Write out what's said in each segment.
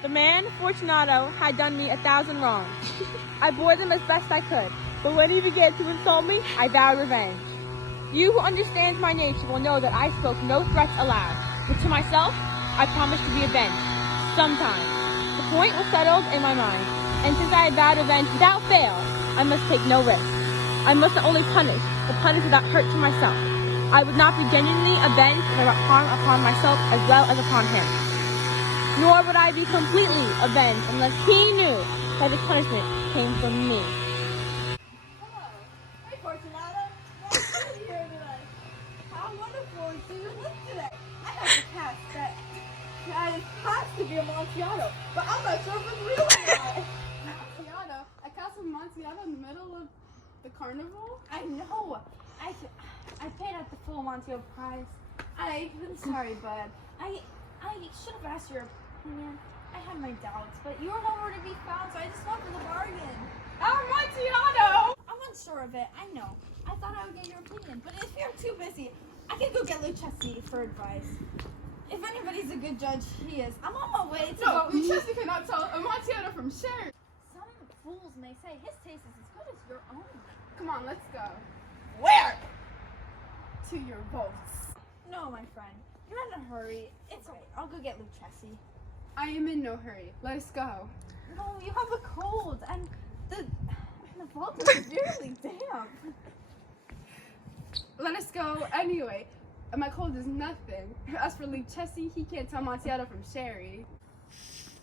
The man, Fortunato, had done me 1,000 wrongs. I bore them as best I could, but when he began to insult me, I vowed revenge. You who understands my nature will know that I spoke no threats aloud, but to myself, I promised to be avenged, sometime. The point was settled in my mind, and since I had vowed revenge without fail, I must take no risk. I must not only punish, but punish without hurt to myself. I would not be genuinely avenged if I brought harm upon myself as well as upon him. Nor would I be completely avenged unless he knew that the punishment came from me. Hello. Hey, Fortunato. Nice to be here today. How wonderful to look today. I have a cask that has to be Amontillado, but I'm not sure if it's real or not. Amontillado? A Cask of Amontillado in the middle of the carnival? I know. I paid out the full Amontillado price. I'm sorry, bud. I should have asked your opinion. I had my doubts, but you were nowhere to be found, so I just went for the bargain. Amontillado! I'm unsure of it. I know. I thought I would get your opinion, but if you're too busy, I can go get Lucchesi for advice. If anybody's a good judge, he is. I'm on my way to No, go. Lucchesi cannot tell Amontillado from Sherry. Some fools may say his taste is as good as your own. Come on, let's go. Where? To your boats. No, my friend. You're in a hurry. It's alright. I'll go get Lucchesi. I am in no hurry. Let us go. No, you have a cold, and the vault is severely damp. Let us go anyway. My cold is nothing. As for Lucchesi, he can't tell Amontillado from Sherry.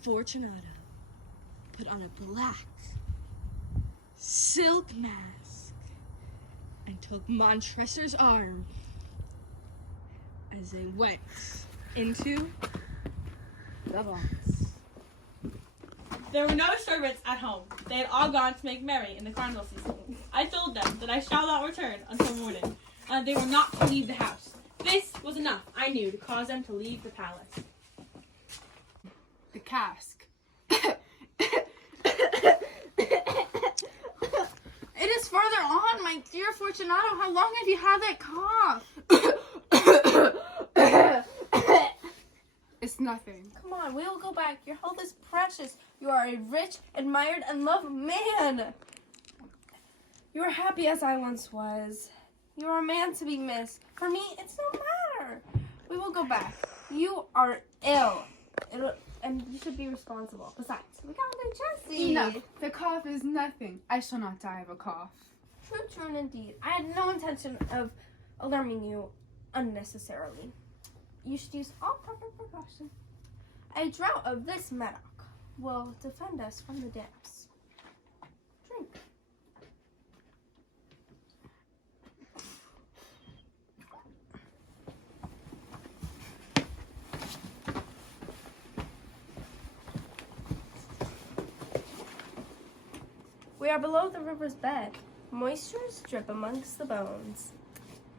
Fortunato put on a black silk mask and took Montresor's arm as they went into the box. There were no servants at home. They had all gone to make merry in the carnival season. I told them that I shall not return until morning, and they were not to leave the house. This was enough, I knew, to cause them to leave the palace. The cask. It is further on, my dear Fortunato. How long have you had that cough? It's nothing. Come on, we will go back. Your health is precious. You are a rich, admired, and loved man. You are happy as I once was. You are a man to be missed. For me, it's no matter. We will go back. You are ill. And you should be responsible. Besides, we got Lucchesi. Enough. The cough is nothing. I shall not die of a cough. True, and indeed. I had no intention of alarming you unnecessarily. You should use all proper precaution. A draught of this Medoc will defend us from the damps. Drink. We are below the river's bed. Moistures drip amongst the bones.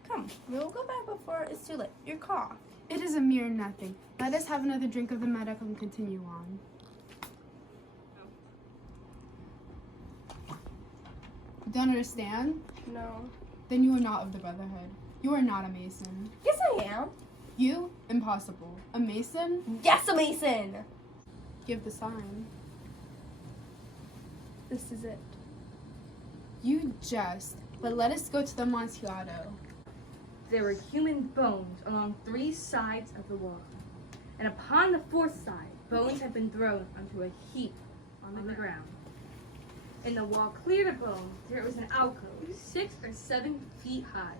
Come, we will go back before it's too late. Your cough. It is a mere nothing. Let us have another drink of the Medoc and continue on. Don't understand? No. Then you are not of the Brotherhood. You are not a Mason. Yes, I am. You? Impossible. A Mason? Yes, a Mason. Give the sign. This is it. You jest, but let us go to the Amontillado. There were human bones along 3 sides of the wall, and upon the 4th side, bones had been thrown onto a heap on the ground. In the wall clear of bones, there was an alcove 6 or 7 feet high,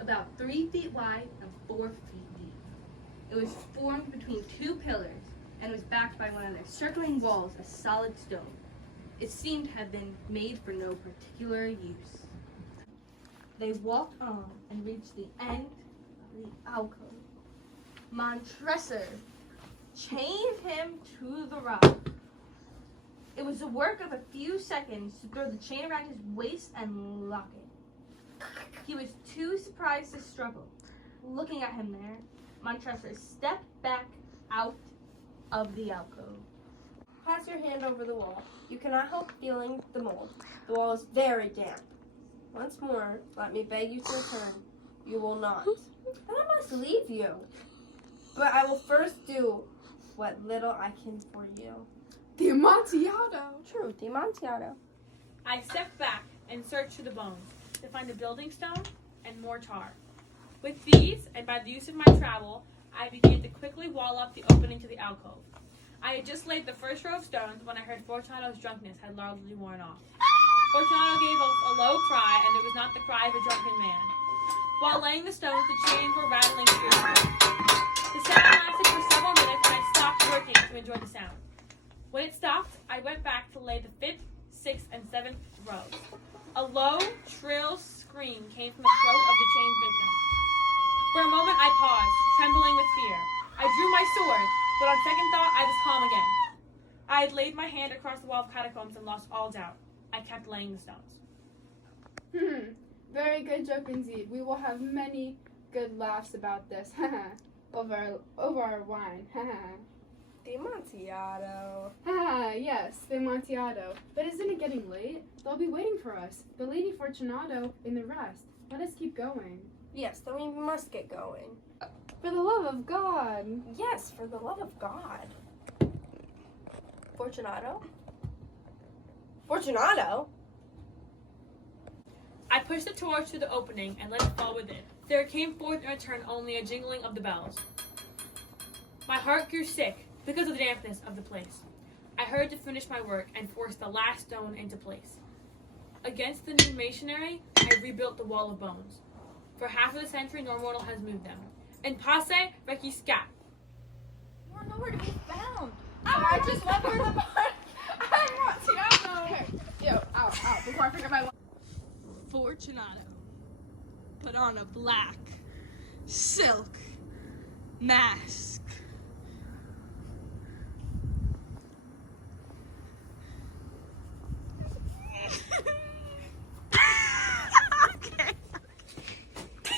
about 3 feet wide and 4 feet deep. It was formed between 2 pillars and was backed by one of their circling walls of solid stone. It seemed to have been made for no particular use. They walked on and reached the end of the alcove. Montresor chained him to the rock. It was the work of a few seconds to throw the chain around his waist and lock it. He was too surprised to struggle. Looking at him there, Montresor stepped back out of the alcove. Pass your hand over the wall. You cannot help feeling the mold. The wall is very damp. Once more, let me beg you to return. You will not. Then I must leave you. But I will first do what little I can for you. The Amontillado. True, the Amontillado. I stepped back and searched through the bones to find a building stone and more tar. With these, and by the use of my trowel, I began to quickly wall up the opening to the alcove. I had just laid the first row of stones when I heard Fortunato's drunkenness had largely worn off. Fortunato gave a low cry, and it was not the cry of a drunken man. While laying the stones, the chains were rattling fiercely. The sound lasted for several minutes, and I stopped working to enjoy the sound. When it stopped, I went back to lay the 5th, 6th, and 7th rows. A low, shrill scream came from the throat of the chained victim. For a moment, I paused, trembling with fear. I drew my sword, but on second thought, I was calm again. I had laid my hand across the wall of catacombs and lost all doubt. I kept laying the stones. Very good joke indeed. We will have many good laughs about this. over our wine. The Amontillado. Yes, the Amontillado. But isn't it getting late? They'll be waiting for us. The Lady Fortunato and the rest. Let us keep going. Yes, then we must get going. For the love of God. Yes, for the love of God. Fortunato? Fortunato? I pushed the torch through the opening and let it fall within. There came forth in return only a jingling of the bells. My heart grew sick because of the dampness of the place. I hurried to finish my work and forced the last stone into place. Against the new masonry, I rebuilt the wall of bones. For half of the century, no mortal has moved them. In pace, Reiki scat. We're nowhere to be found. I just left her the Amontillado. Yo, out, before I forget my line. Fortunato put on a black silk mask. Okay.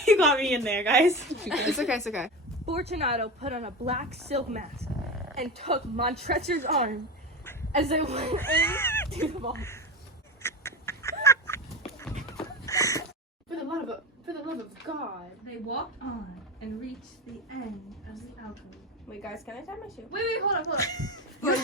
You got me in there, guys. It's okay. Fortunato put on a black silk mask and took Montresor's arm as they went into the vault. For the love of God. They walked on and reached the end of the alcove. Wait, guys, can I tie my shoe? Wait, hold up. You're